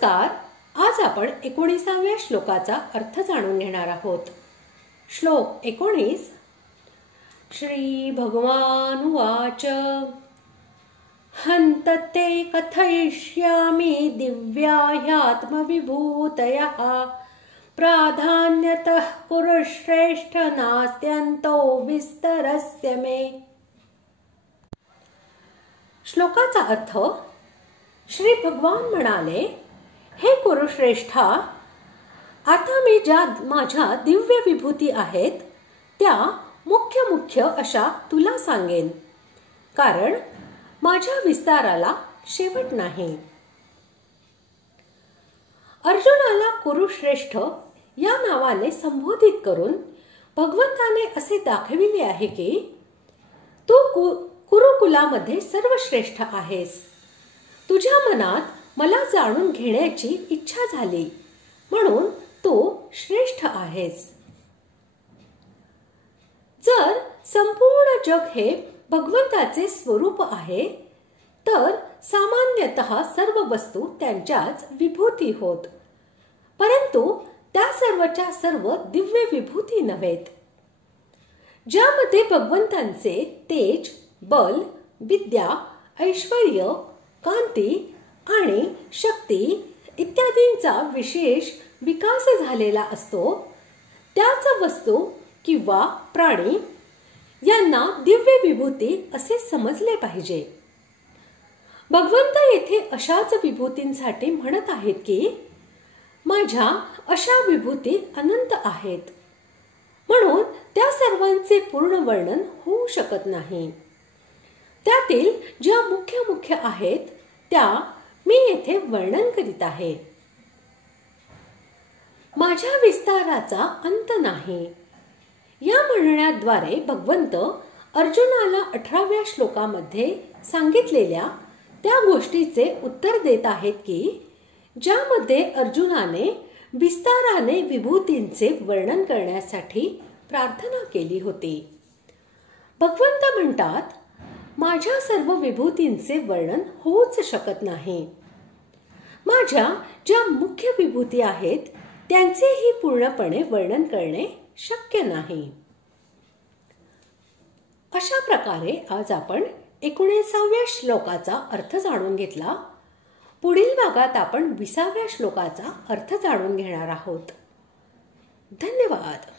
नमस्कार. आज आपण 19व्या श्लोकाचा अर्थ जाणून घेणार आहोत. श्लोक 19. श्री भगवान उवाच हन्त ते कथयिष्यामि दिव्या ह्यात्मविभूतयः प्राधान्यतः कुरु श्रेष्ठ नास्त्यन्तो विस्तरस्य मे. श्लोकाचा अर्थ. श्री भगवान म्हणाले, हे कुरुश्रेष्ठा, आता मी ज्या माझ्या दिव्य विभूती आहेत त्या मुख्य अशा तुला सांगेन, कारण माझ्या विस्ताराला शेवट नाही. अर्जुनाला कुरुश्रेष्ठ या नावाने संबोधित करून भगवंताने असे दाखविले आहे की तू कुरुकुलामध्ये सर्वश्रेष्ठ आहेस. तुझ्या मनात मला जाणून घेण्याची इच्छा झाली म्हणून तू श्रेष्ठ आहेस. जर संपूर्ण जग हे भगवंताचे स्वरूप आहे तर सामान्यतः सर्व वस्तू त्यांच्याच विभूती होत, परंतु त्या सर्वच्या सर्व दिव्य विभूती नव्हेत. ज्यामध्ये भगवंतांचे तेज, बल, विद्या, ऐश्वर्य, कांती आणि शक्ती इत्यादींचा विशेष विकास झालेला असतो, त्याच वस्तू किंवा प्राणी यांना दिव्य विभूती असे समजले पाहिजे. भगवंत येथे अशाच विभूतींसाठी म्हणत आहेत की माझ्या अशा विभूती अनंत आहेत, म्हणून त्या सर्वांचे पूर्ण वर्णन होऊ शकत नाही. त्यातील ज्या मुख्य आहेत त्या मी येथे वर्णन करीत आहे. माझ्या विस्ताराचा अंत नाही या म्हणण्याद्वारे भगवंत अर्जुनाला 18व्या श्लोकामध्ये सांगितलेल्या त्या गोष्टीचे उत्तर देत आहेत की ज्यामध्ये अर्जुनाने विस्ताराने विभूतींचे वर्णन करण्यासाठी प्रार्थना केली होती. भगवंत म्हणतात, माझ्या सर्व विभूतींचे वर्णन होऊच शकत नाही. माझ्या ज्या मुख्य विभूती आहेत त्यांचेही पूर्णपणे वर्णन करणे शक्य नाही. अशा प्रकारे आज आपण 19व्या श्लोकाचा अर्थ जाणून घेतला. पुढील भागात आपण 20व्या श्लोकाचा अर्थ जाणून घेणार आहोत. धन्यवाद.